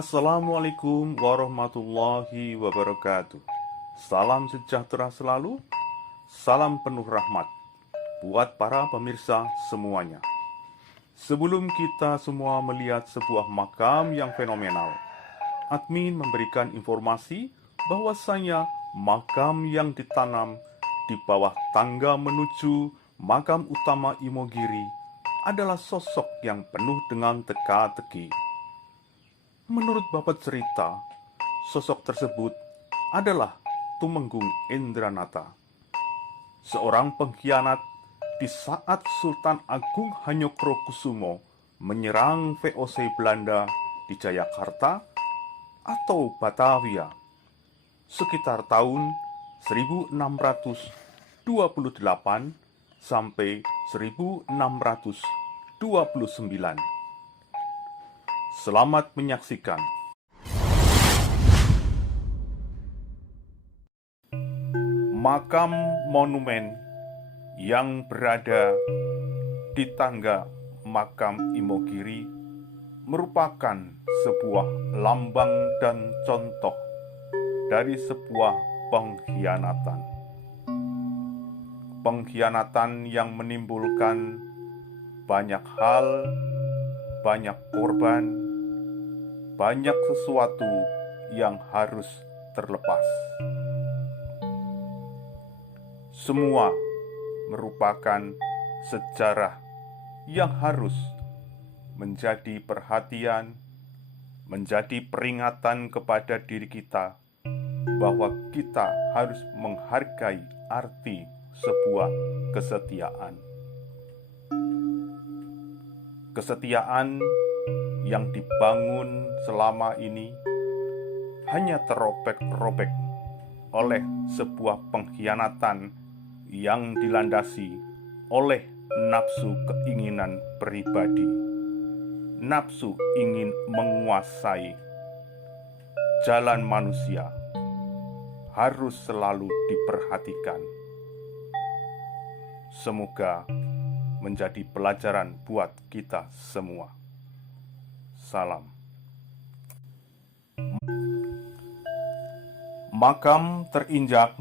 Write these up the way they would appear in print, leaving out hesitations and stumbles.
Assalamualaikum warahmatullahi wabarakatuh. Salam sejahtera selalu, salam penuh rahmat buat para pemirsa semuanya. Sebelum kita semua melihat sebuah makam yang fenomenal, admin memberikan informasi bahwasanya makam yang ditanam di bawah tangga menuju makam utama Imogiri adalah sosok yang penuh dengan teka-teki. Menurut bapak cerita, sosok tersebut adalah Tumenggung Endranata, seorang pengkhianat di saat Sultan Agung Hanyokrokusumo menyerang VOC Belanda di Jayakarta atau Batavia sekitar tahun 1628 sampai 1629. Selamat menyaksikan. Makam monumen yang berada di tangga makam Imogiri merupakan sebuah lambang dan contoh dari sebuah pengkhianatan. Pengkhianatan yang menimbulkan banyak hal, banyak korban, banyak sesuatu yang harus terlepas. Semua merupakan sejarah yang harus menjadi perhatian, menjadi peringatan kepada diri kita bahwa kita harus menghargai arti sebuah kesetiaan. Kesetiaan yang dibangun selama ini hanya terobek-robek oleh sebuah pengkhianatan yang dilandasi oleh nafsu keinginan pribadi, nafsu ingin menguasai. Jalan manusia harus selalu diperhatikan. Semoga menjadi pelajaran buat kita semua. Salam. Makam terinjak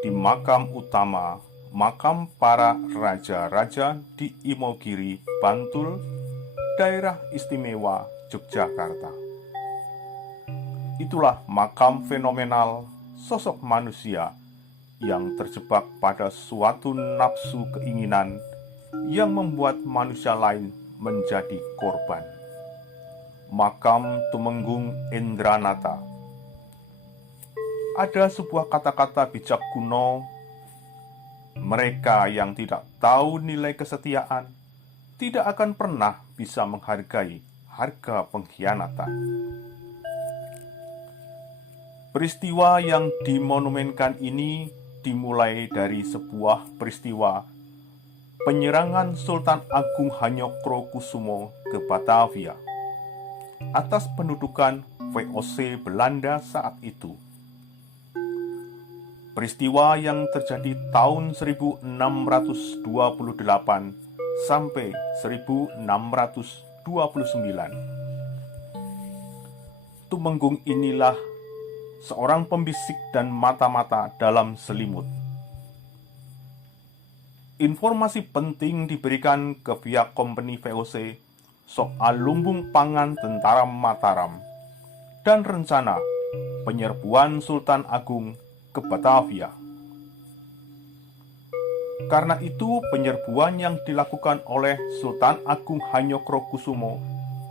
di makam utama, makam para raja-raja di Imogiri, Bantul, Daerah Istimewa Yogyakarta. Itulah makam fenomenal sosok manusia yang terjebak pada suatu nafsu keinginan yang membuat manusia lain menjadi korban. Makam Tumenggung Endranata. Ada sebuah kata-kata bijak kuno, mereka yang tidak tahu nilai kesetiaan tidak akan pernah bisa menghargai harga pengkhianatan. Peristiwa yang dimonumenkan ini dimulai dari sebuah peristiwa penyerangan Sultan Agung Hanyokrokusumo ke Batavia atas pendudukan VOC Belanda saat itu. Peristiwa yang terjadi tahun 1628 sampai 1629. Tumenggung inilah seorang pembisik dan mata-mata dalam selimut. Informasi penting diberikan ke pihak kompeni VOC soal lumbung pangan tentara Mataram dan rencana penyerbuan Sultan Agung ke Batavia. Karena itu, penyerbuan yang dilakukan oleh Sultan Agung Hanyokrokusumo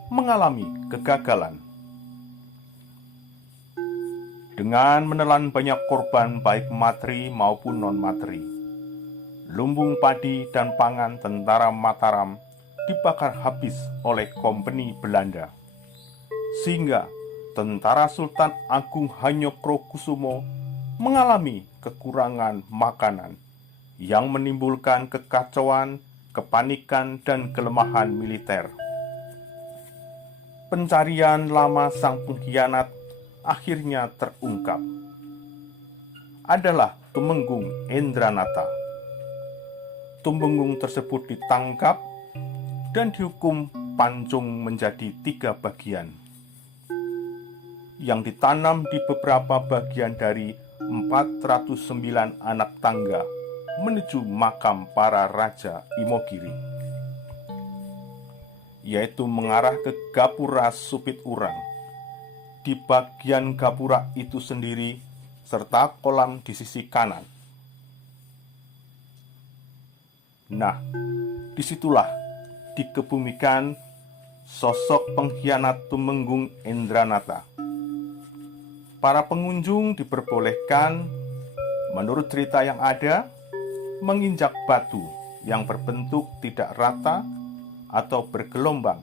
mengalami kegagalan. Dengan menelan banyak korban baik materi maupun non-materi, lumbung padi dan pangan tentara Mataram dibakar habis oleh kompeni Belanda, sehingga tentara Sultan Agung Hanyokrokusumo mengalami kekurangan makanan yang menimbulkan kekacauan, kepanikan, dan kelemahan militer. Pencarian lama sang pengkhianat akhirnya terungkap. Adalah Tumenggung Endranata. Tumenggung tersebut ditangkap dan dihukum pancung menjadi 3 bagian. yang ditanam di beberapa bagian dari 409 anak tangga menuju makam para raja Imogiri, yaitu mengarah ke Gapura Supit Urang. Di bagian gapura itu sendiri serta kolam di sisi kanan. Nah, disitulah dikebumikan sosok pengkhianat Tumenggung Endranata. Para pengunjung diperbolehkan, menurut cerita yang ada, menginjak batu yang berbentuk tidak rata atau bergelombang,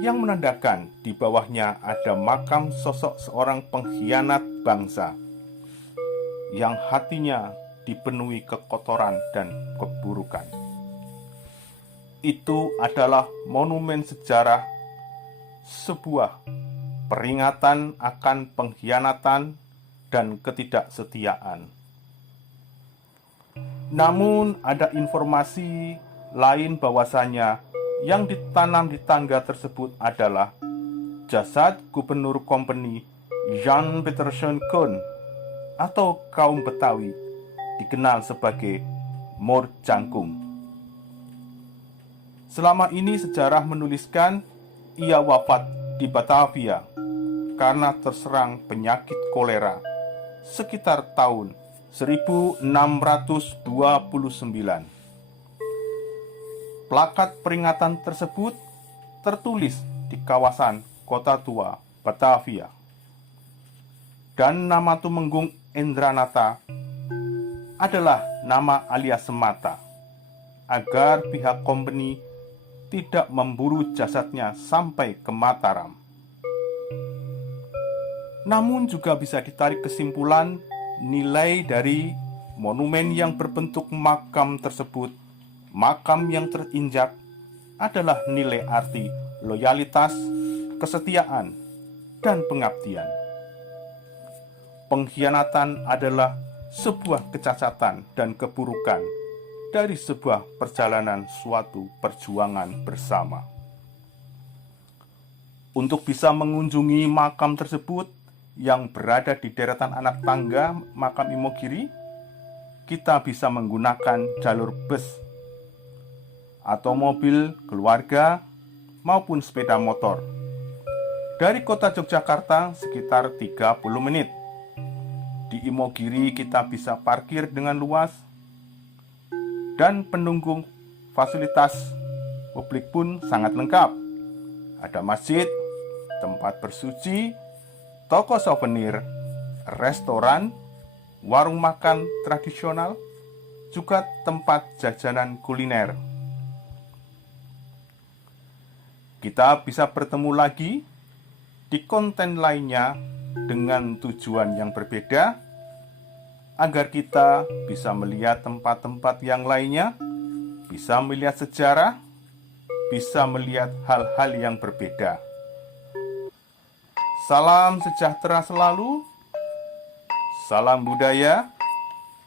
yang menandakan di bawahnya ada makam sosok seorang pengkhianat bangsa yang hatinya dipenuhi kekotoran dan keburukan. Itu adalah monumen sejarah, sebuah peringatan akan pengkhianatan dan ketidaksetiaan. Namun ada informasi lain bahwasanya yang ditanam di tangga tersebut adalah jasad Gubernur Kompeni Jan Petersen Koen atau kaum Betawi dikenal sebagai Mor Jangkung. Selama ini sejarah menuliskan ia wafat di Batavia karena terserang penyakit kolera sekitar tahun 1629. Plakat peringatan tersebut tertulis di kawasan Kota Tua, Batavia. Dan nama Tumenggung Endranata adalah nama alias semata, agar pihak company tidak memburu jasadnya sampai ke Mataram. Namun juga bisa ditarik kesimpulan nilai dari monumen yang berbentuk makam tersebut. Makam yang terinjak adalah nilai arti loyalitas, kesetiaan, dan pengabdian. Pengkhianatan adalah sebuah kecacatan dan keburukan dari sebuah perjalanan suatu perjuangan bersama. Untuk bisa mengunjungi makam tersebut yang berada di deretan anak tangga makam Imogiri, kita bisa menggunakan jalur bus atau mobil keluarga maupun sepeda motor. Dari kota Yogyakarta sekitar 30 menit. Di Imogiri kita bisa parkir dengan luas dan penunggu fasilitas publik pun sangat lengkap. Ada masjid, tempat bersuci, toko souvenir, restoran, warung makan tradisional, juga tempat jajanan kuliner. Kita bisa bertemu lagi di konten lainnya dengan tujuan yang berbeda, agar kita bisa melihat tempat-tempat yang lainnya, bisa melihat sejarah, bisa melihat hal-hal yang berbeda. Salam sejahtera selalu, salam budaya,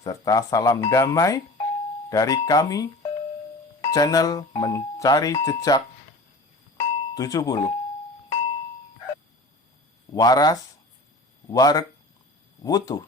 serta salam damai dari kami, channel Mencari Jejak 70. Waras, wareg, wutuh.